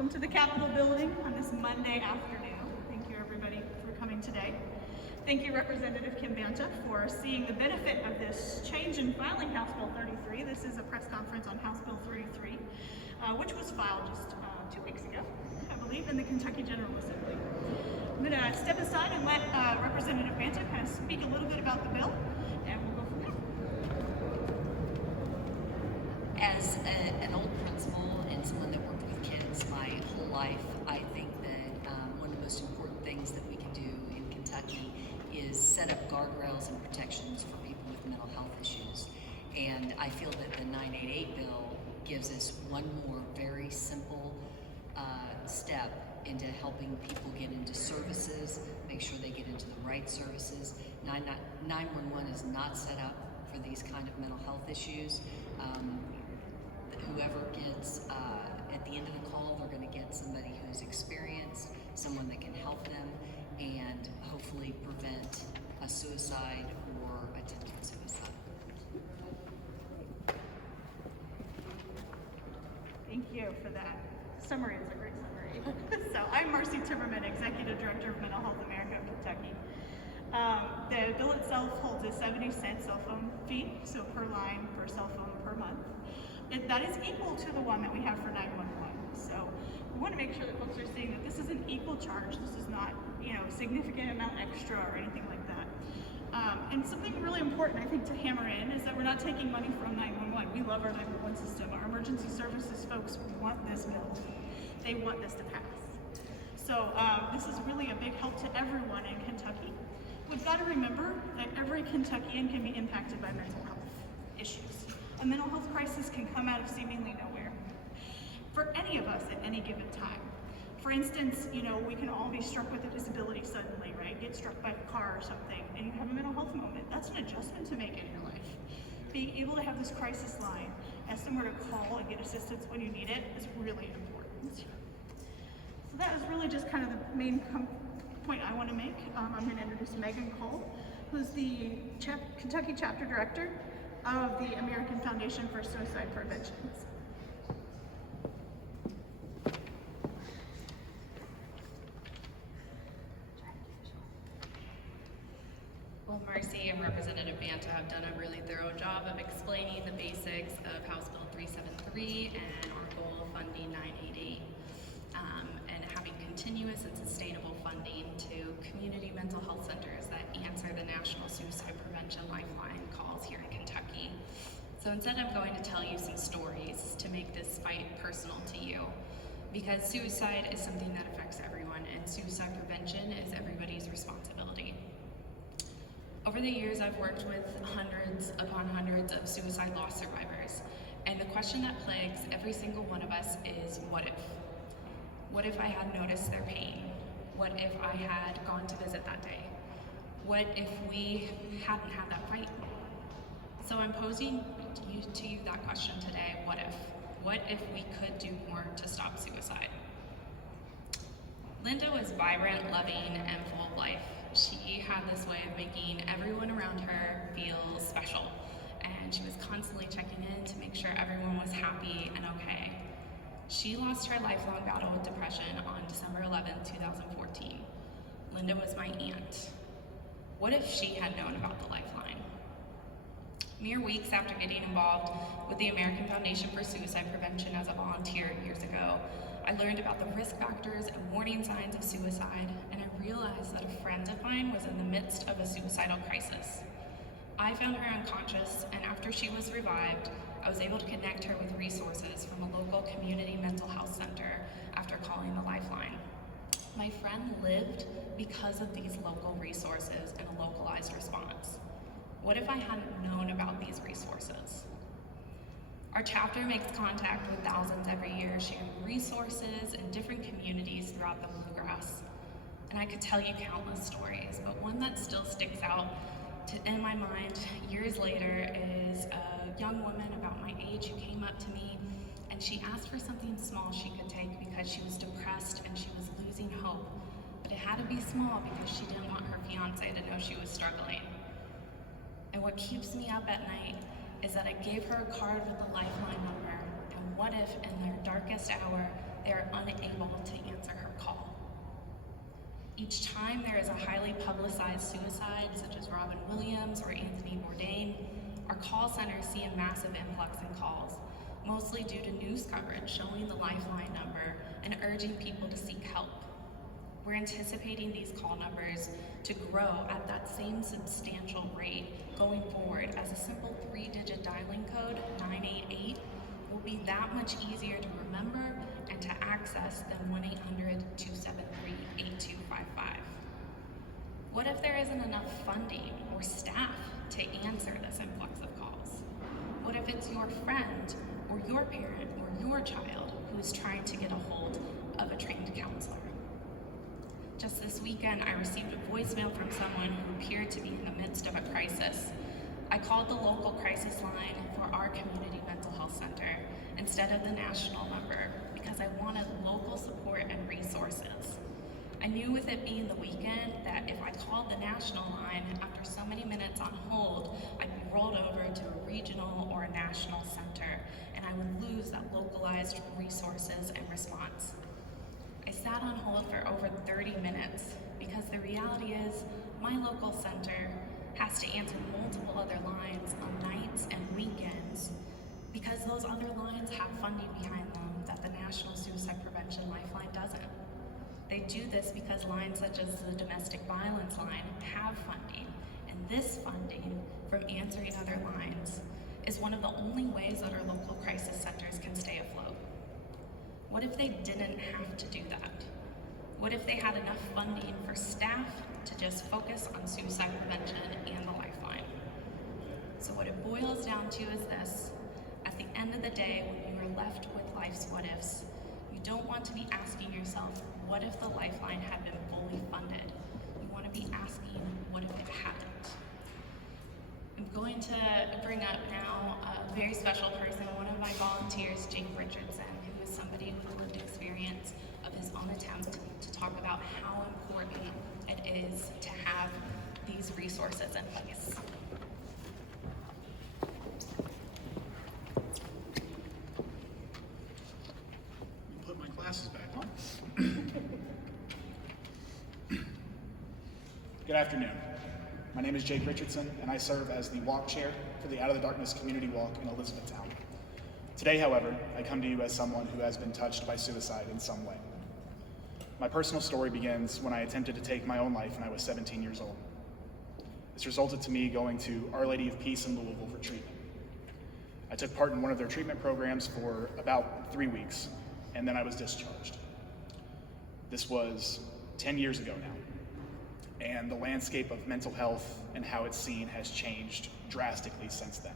Welcome to the Capitol building on this Monday afternoon. Thank you everybody for coming today. Thank you Representative Kim Banta for seeing the benefit of this change in filing House Bill 33. This is a press conference on House Bill 33, which was filed just 2 weeks ago, I believe, in the Kentucky General Assembly. I'm going to step aside and let Representative Banta kind of speak a little bit about the bill, and we'll go from there. As an old principal and someone that worked with kids my whole life, I think that one of the most important things that we can do in Kentucky is set up guardrails and protections for people with mental health issues. And I feel that the 988 bill gives us one more very simple step into helping people get into services, make sure they get into the right services. 911 is not set up for these kind of mental health issues. Whoever gets at the end of the call, they're going to get somebody who's experienced, someone that can help them, and hopefully prevent a suicide or attempted suicide. Thank you for that summary. It's a great summary. So I'm Marcie Timmerman, Executive Director of Mental Health America of Kentucky. The bill itself holds a 70-cent cell phone fee, so per line, per cell phone, per month. That is equal to the one that we have for 911. So we want to make sure that folks are seeing that this is an equal charge. This is not, a significant amount extra or anything like that. And something really important, I think, to hammer in is that we're not taking money from 911. We love our 911 system. Our emergency services folks want this bill. They want this to pass. So this is really a big help to everyone in Kentucky. We've got to remember that every Kentuckian can be impacted by mental health issues. A mental health crisis can come out of seemingly nowhere for any of us at any given time. For instance, we can all be struck with a disability suddenly, right? Get struck by a car or something, and you have a mental health moment. That's an adjustment to make in your life. Being able to have this crisis line as somewhere to call and get assistance when you need it is really important. So that was really just kind of the main point I want to make. I'm going to introduce Megan Cole, who's the Kentucky Chapter Director of the American Foundation for Suicide Prevention. Well, Marcie and Representative Banta have done a really thorough job of explaining the basics of House Bill 373 and our goal of funding 988, and having continuous and sustainable funding to community mental health centers that answer the National Suicide Prevention Lifeline calls here in Kentucky. So instead, I'm going to tell you some stories to make this fight personal to you, because suicide is something that affects everyone, and suicide prevention is everybody's responsibility. Over the years, I've worked with hundreds upon hundreds of suicide loss survivors, and the question that plagues every single one of us is, what if? What if I had noticed their pain? What if I had gone to visit that day? What if we hadn't had that fight? So I'm posing to you that question today, what if? What if we could do more to stop suicide? Linda was vibrant, loving, and full of life. She had this way of making everyone around her feel special, and she was constantly checking in to make sure everyone was happy and okay. She lost her lifelong battle with depression on December 11, 2014. Linda was my aunt. What if she had known about the Lifeline? Mere weeks after getting involved with the American Foundation for Suicide Prevention as a volunteer years ago, I learned about the risk factors and warning signs of suicide, and I realized that a friend of mine was in the midst of a suicidal crisis. I found her unconscious, and after she was revived, I was able to connect her with resources from a local community mental health center after calling the Lifeline. My friend lived because of these local resources and a localized response. What if I hadn't known about these resources? Our chapter makes contact with thousands every year, sharing resources in different communities throughout the Bluegrass. And I could tell you countless stories, but one that still sticks out in my mind years later is a young woman about my age who came up to me, and she asked for something small she could take because she was depressed and she was losing hope. But it had to be small because she didn't want her fiance to know she was struggling. And what keeps me up at night is that I gave her a card with the Lifeline number, and what if in their darkest hour, they are unable to answer her call. Each time there is a highly publicized suicide, such as Robin Williams or Anthony Bourdain, our call centers see a massive influx in calls, mostly due to news coverage showing the Lifeline number and urging people to seek help. We're anticipating these call numbers to grow at that same substantial rate going forward, as a simple 3-digit dialing code, 988, will be that much easier to remember and to access than 1-800-273-8255. What if there isn't enough funding or staff to answer this influx of calls? What if it's your friend or your parent or your child who's trying to get a hold of a trained counselor? Just this weekend, I received a voicemail from someone who appeared to be in the midst of a crisis. I called the local crisis line for our community mental health center instead of the national number because I wanted local support and resources. I knew with it being the weekend that if I called the national line, after so many minutes on hold, I'd be rolled over to a regional or a national center, and I would lose that localized resources and response. I sat on hold for over 30 minutes because the reality is my local center has to answer multiple other lines on nights and weekends because those other lines have funding behind them that the National Suicide Prevention Lifeline doesn't. They do this because lines such as the domestic violence line have funding, and this funding from answering other lines is one of the only ways that our local crisis centers can stay afloat. What if they didn't have to do that? What if they had enough funding for staff to just focus on suicide prevention and the Lifeline? So what it boils down to is this: at the end of the day, when you are left with life's what ifs, you don't want to be asking yourself, what if the Lifeline had been fully funded? You want to be asking, what if it hadn't? I'm going to bring up now a very special person, one of my volunteers, Jake Richardson, who is somebody with lived experience of his own attempt to talk about how important it is to have these resources in place. Put my glasses back on. Good afternoon. My name is Jake Richardson, and I serve as the walk chair for the Out of the Darkness Community Walk in Elizabethtown. Today, however, I come to you as someone who has been touched by suicide in some way. My personal story begins when I attempted to take my own life when I was 17 years old. This resulted to me going to Our Lady of Peace in Louisville for treatment. I took part in one of their treatment programs for about 3 weeks, and then I was discharged. This was 10 years ago now, and the landscape of mental health and how it's seen has changed drastically since then.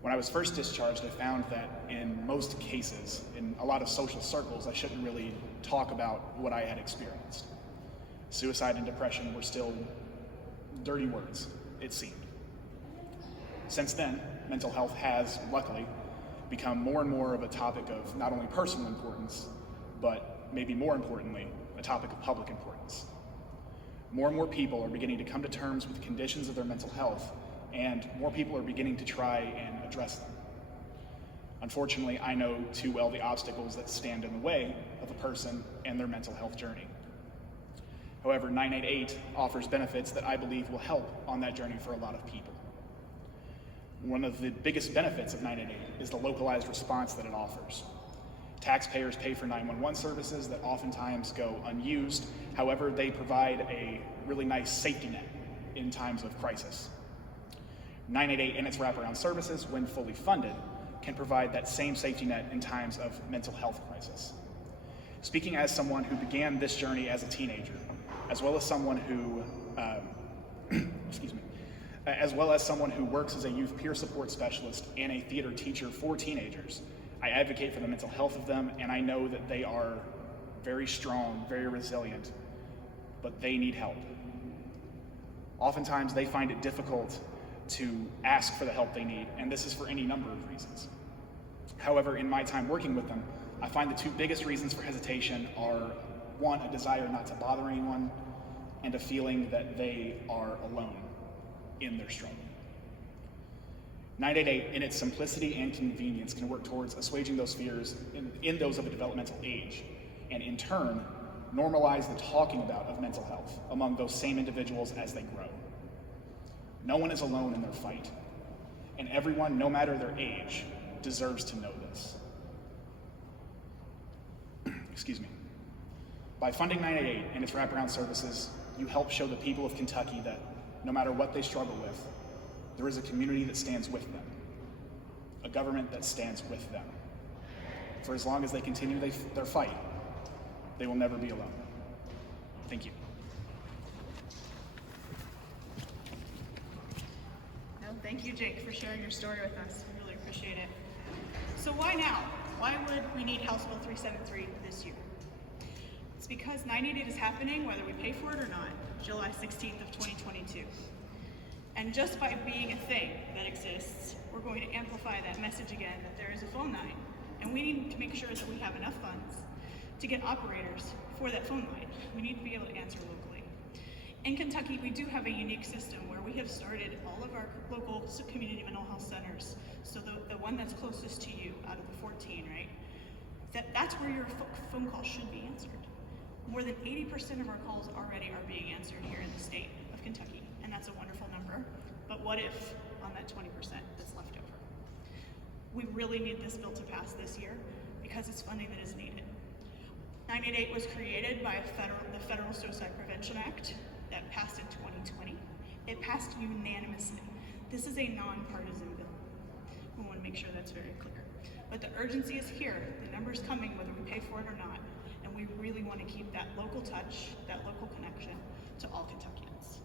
When I was first discharged, I found that in most cases, in a lot of social circles, I shouldn't really talk about what I had experienced. Suicide and depression were still dirty words, it seemed. Since then, mental health has, luckily, become more and more of a topic of not only personal importance, but maybe more importantly, a topic of public importance. More and more people are beginning to come to terms with the conditions of their mental health, and more people are beginning to try and address them. Unfortunately, I know too well the obstacles that stand in the way of a person and their mental health journey. However, 988 offers benefits that I believe will help on that journey for a lot of people. One of the biggest benefits of 988 is the localized response that it offers. Taxpayers pay for 911 services that oftentimes go unused. However, they provide a really nice safety net in times of crisis. 988 and its wraparound services, when fully funded, can provide that same safety net in times of mental health crisis. Speaking as someone who began this journey as a teenager, as well as someone who, as well as someone who works as a youth peer support specialist and a theater teacher for teenagers, I advocate for the mental health of them, and I know that they are very strong, very resilient, but they need help. Oftentimes they find it difficult to ask for the help they need, and this is for any number of reasons. However, in my time working with them, I find the two biggest reasons for hesitation are, one, a desire not to bother anyone, and a feeling that they are alone in their struggle. 988, in its simplicity and convenience, can work towards assuaging those fears in those of a developmental age, and in turn, normalize the talking about of mental health among those same individuals as they grow. No one is alone in their fight, and everyone, no matter their age, deserves to know this. Excuse me. By funding 988 and its wraparound services, you help show the people of Kentucky that no matter what they struggle with, there is a community that stands with them, a government that stands with them. For as long as they continue their fight, they will never be alone. Thank you. No, thank you, Jake, for sharing your story with us. We really appreciate it. So why now? Why would we need House Bill 373 this year? It's because 988 is happening whether we pay for it or not, July 16th of 2022. And just by being a thing that exists, we're going to amplify that message again that there is a phone line. And we need to make sure that we have enough funds to get operators for that phone line. We need to be able to answer locally. In Kentucky, we do have a unique system where we have started all of our local community mental health centers. So the one that's closest to you out of the 14, right? That's where your phone call should be answered. More than 80% of our calls already are being answered here in the state of Kentucky, and that's a wonderful number. But what if on that 20% that's left over? We really need this bill to pass this year because it's funding that is needed. 988 was created by the Federal Suicide Prevention Act that passed in 2020. It passed unanimously. This is a nonpartisan bill. We want to make sure that's very clear. But the urgency is here. The number's coming whether we pay for it or not. And we really want to keep that local touch, that local connection to all Kentuckians.